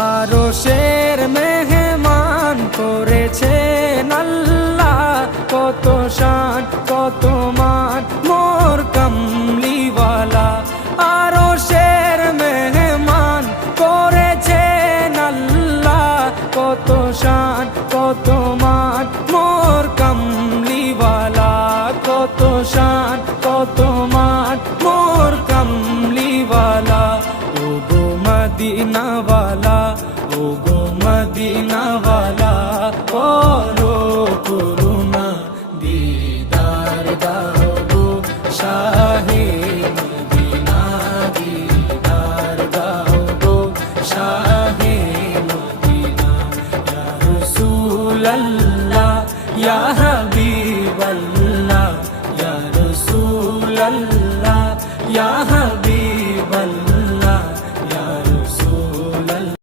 আরশের মেহমান করেছেন আল্লাহ, কত শান কত মান মোর কামলিওয়ালা। আরশের মেহমান করেছেন আল্লাহ, কত শান কত মান মোর কামলিওয়ালা, কত শান কত মান মোর কামলিওয়ালা। ও গো মদিনাওয়ালা, ও গো মদিনাওয়ালা, করো